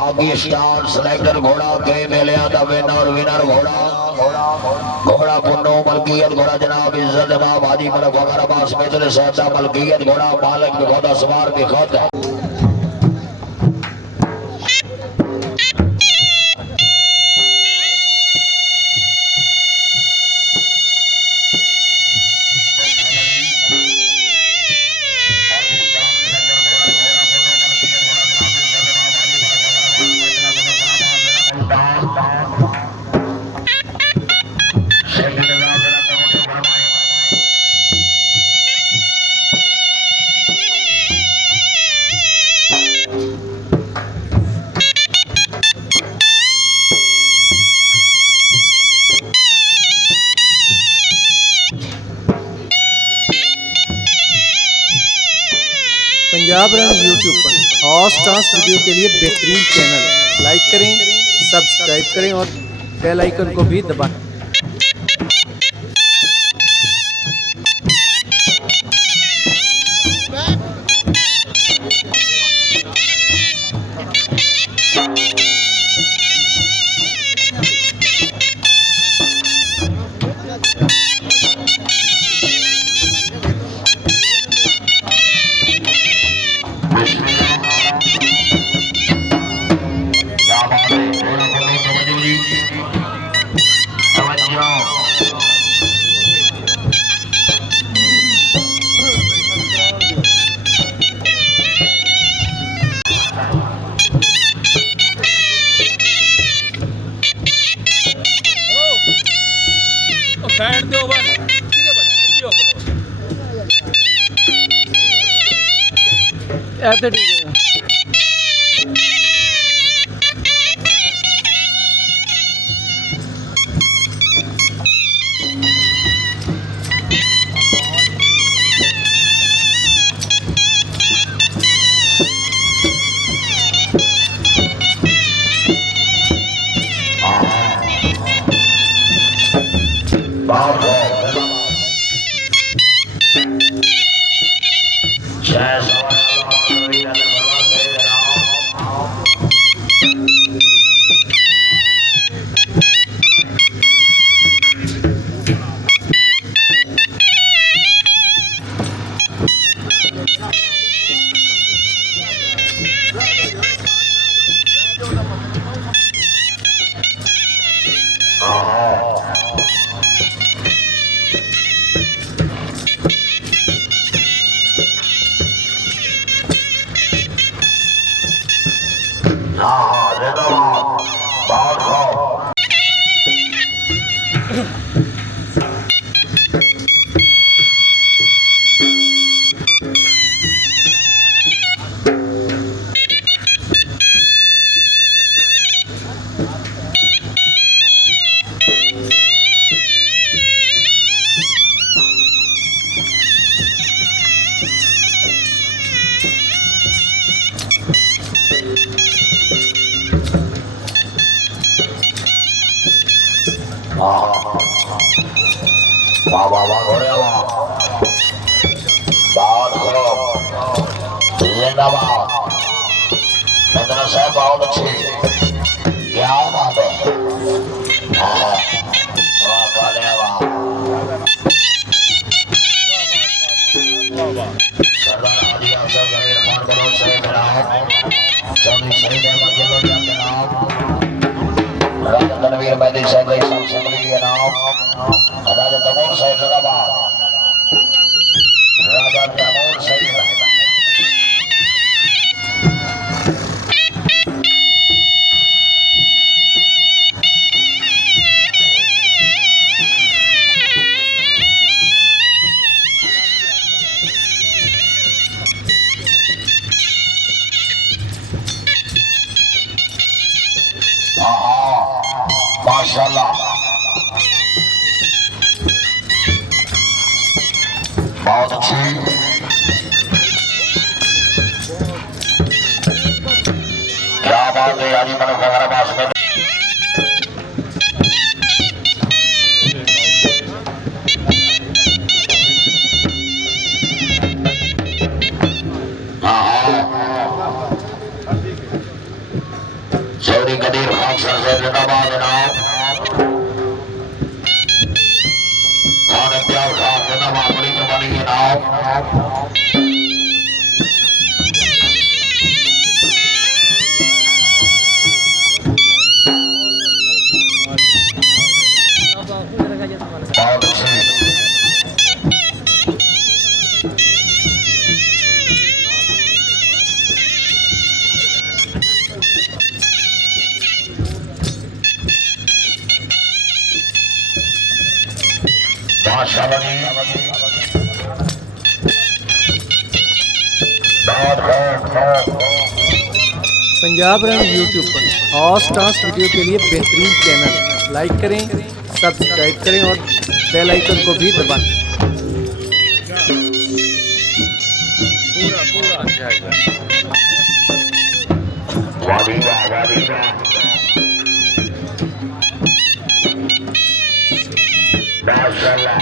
पाकिस्तान सिलेक्टर घोड़ा के मेले आता विनर विनर घोड़ा घोड़ा पुन्नो मलकियत घोड़ा जनाब इज्जत बाब हाजी मलक वगैरह बास में सौदा मलकियत घोड़ा मालिक भी खुद असवार भी खुद है। पंजाब रन यूट्यूब पर हॉर्स टास्क वीडियो के लिए बेहतरीन चैनल लाइक करें, सब्सक्राइब करें और बेल आइकन को भी दबाएं। साइड दो बन किने बना वीडियो करो ऐसे ठीक है। वाह वाह वाह घोड़े वाह बहुत खूब जिंदाबाद मित्र साहब बहुत अच्छी क्या बात है। वाह घोड़े वाह सरदार हाजी अफसर जमीर खान बलोच साहब जनाब चौधरी शहीद अहमद जलोरिया जनाब राजा तनवीर मैदी साहब इस्लाम असेंबली के नाम राजा तमूर साहब जिंदाबाद राजा तमूर साहब माशाल्लाह बहुत अच्छी क्या बात है यानी मन वगैरह पास में गदी गदीर खान सर से जिंदाबाद जनाब खान इम्तियाज खान जिंदाबाद बड़ी मेहरबानी जनाब बहुत अच्छी माशाल्लाह जी पंजाब रंग यूट्यूब पर हॉट डांस वीडियो के लिए बेहतरीन चैनल लाइक करें, सब्सक्राइब करें और बेल आइकन को भी दबाएं। पूरा पूरा जाएगा वादी वादी माशाल्लाह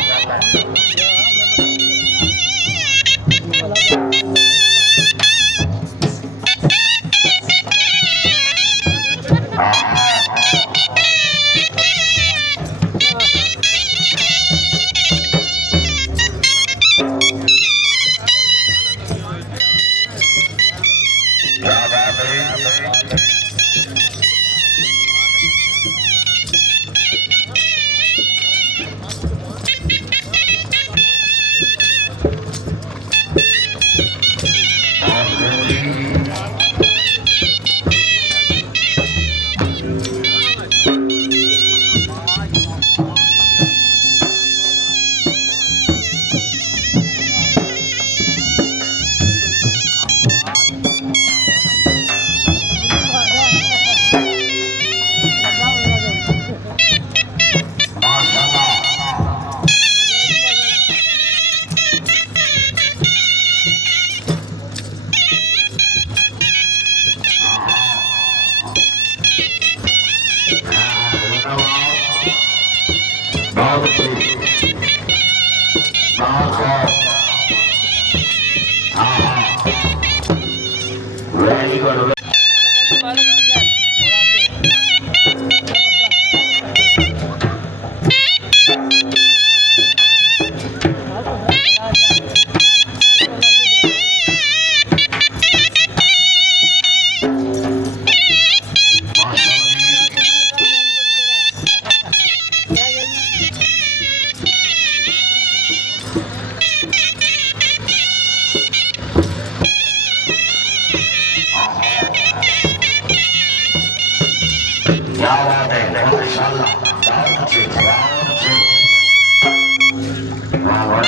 वेरी गुड क्या बात है माशाल्लाह बहुत अच्छी बहुत अच्छी वाह वाह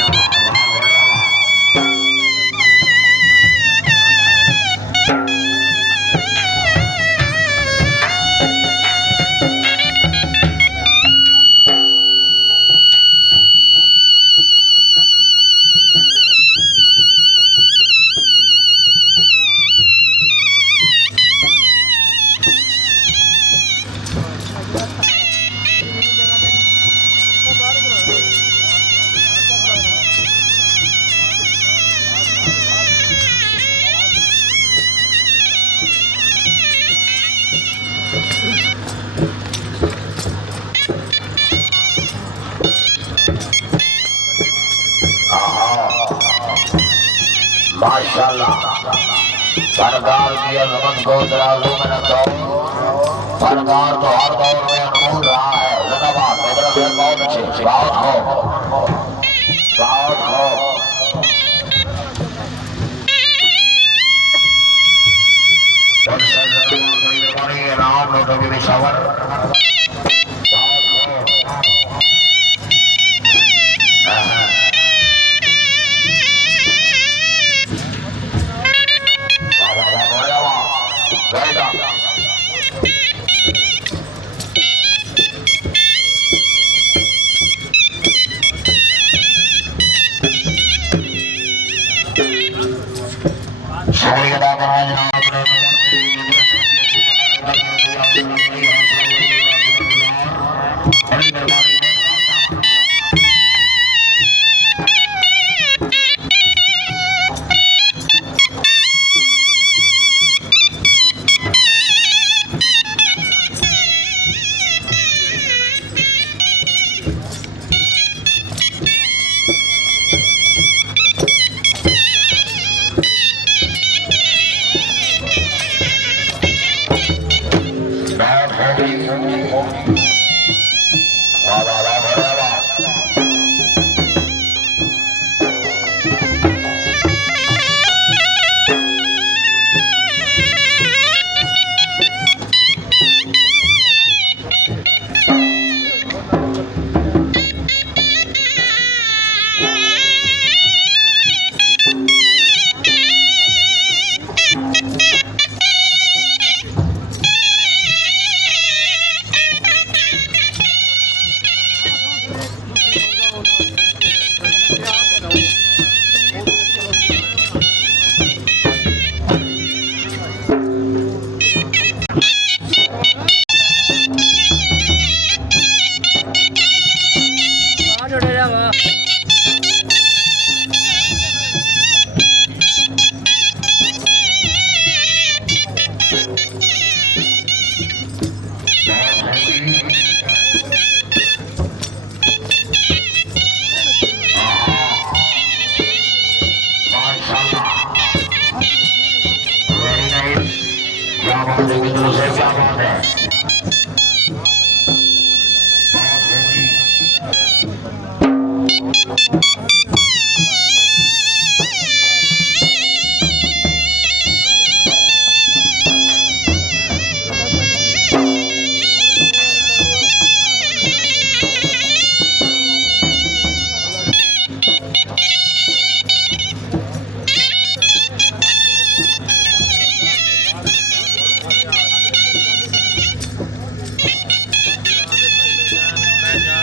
माशाल्लाह सरकार की अजमत को तराजू में रखो सरकार तो हर दौर में अनमोल रहा है जिंदाबाद मदरसे बहुत अच्छे बहुत हो राम लोगों की विशावर शुक्रिया अदा करना जनाब वाह वाह वाह वाह वाह क्या बात है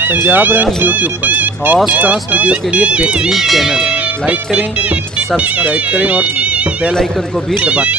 पंजाब रंग यूट्यूब पर हॉर्स डांस वीडियो के लिए बेहतरीन चैनल लाइक करें, सब्सक्राइब करें और बेल आइकन को भी दबाएं।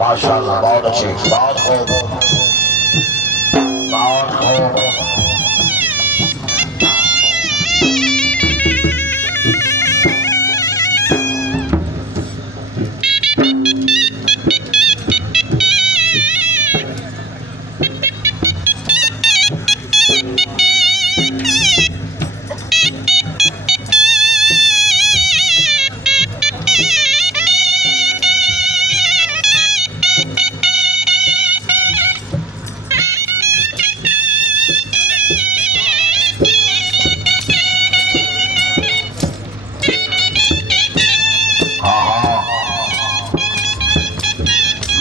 माशाल्लाह बहुत अच्छी बहुत खूब बहुत खूब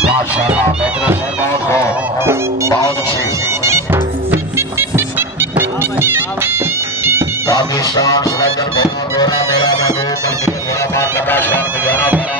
माशाल्लाह बेहतर है बहुत खूब बहुत अच्छी पाकिस्तान स्नाइपर मेरा महबूब बल्कि मेरा बात लगा शान